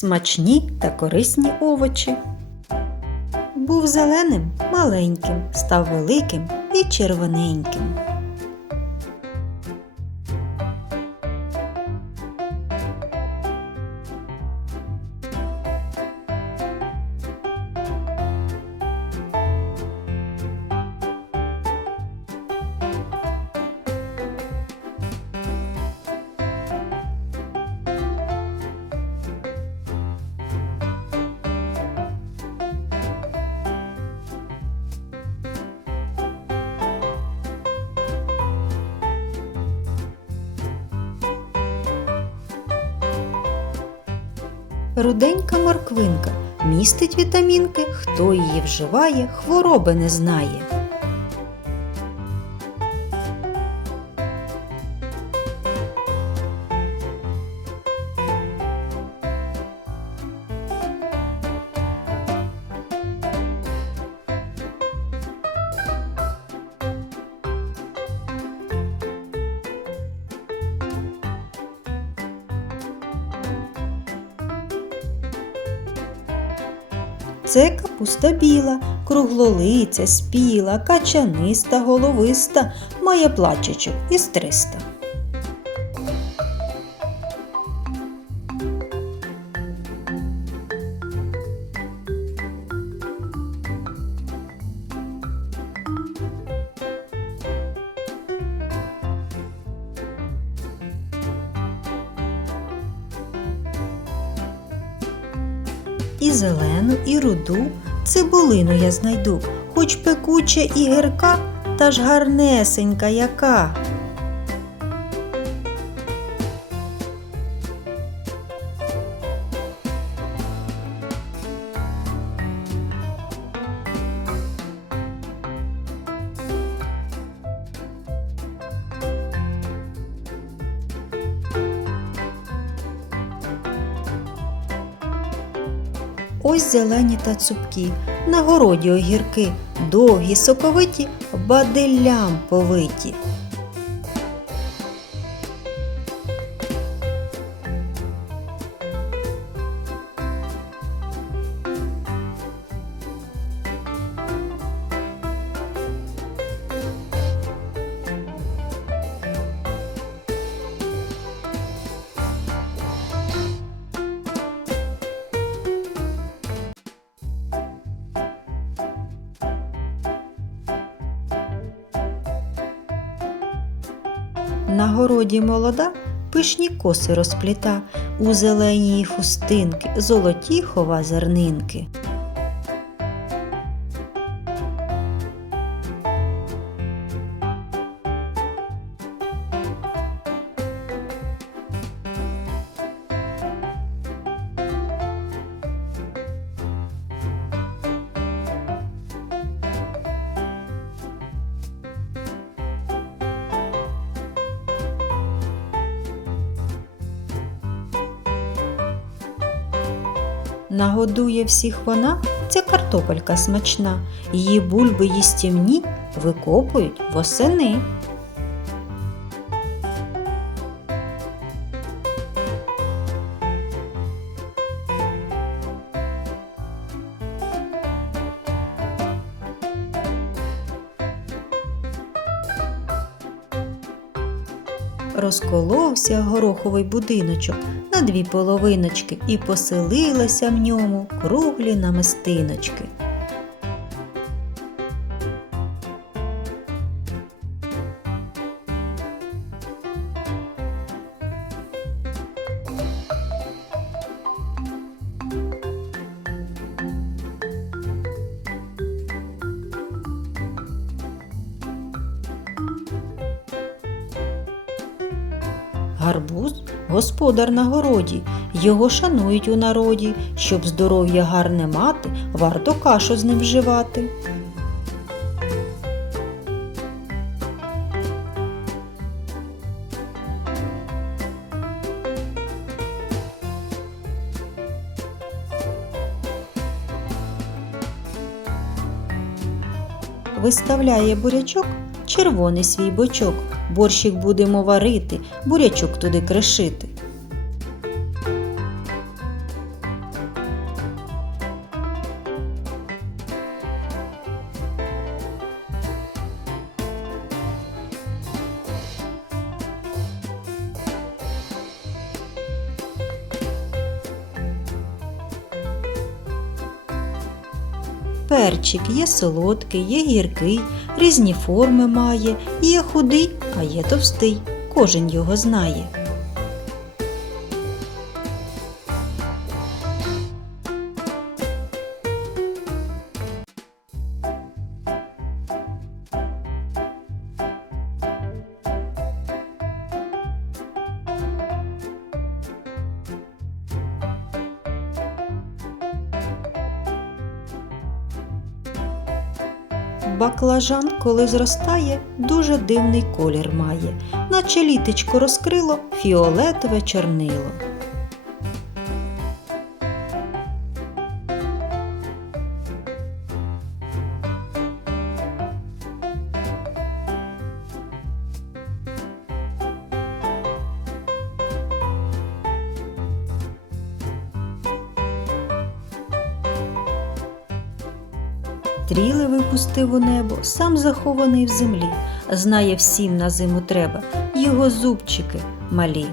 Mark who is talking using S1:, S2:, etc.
S1: Смачні та корисні овочі. Був зеленим маленьким, став великим і червоненьким. Руденька морквинка містить вітамінки, хто її вживає, хвороби не знає. Це капуста біла, круглолиця, спіла, качаниста, головиста, має плачечок із триста. І зелену, і руду цибулину я знайду, хоч пекуча і гірка, та ж гарнесенька яка. Ось зелені та цупкі, на городі огірки, довгі, соковиті, бадиллям повиті. На городі молода пишні коси розпліта, у зеленій хустинки, золоті хова зернинки. Нагодує всіх вона, ця картопелька смачна, її бульби їстівні викопують восени. Розколовся гороховий будиночок на дві половиночки і поселилася в ньому круглі намистиночки. Гарбуз господар на городі, його шанують у народі, щоб здоров'я гарне мати, варто кашу з ним вживати. Виставляє бурячок червоний свій бочок. Борщик будемо варити, бурячок туди кришити. Перчик є солодкий, є гіркий, різні форми має, є худий, а є товстий. Кожен його знає. Баклажан, коли зростає, дуже дивний колір має, наче літечко розкрило фіолетове чорнило. Тріли випустив у небо, сам захований в землі, знає всім на зиму треба, його зубчики малі.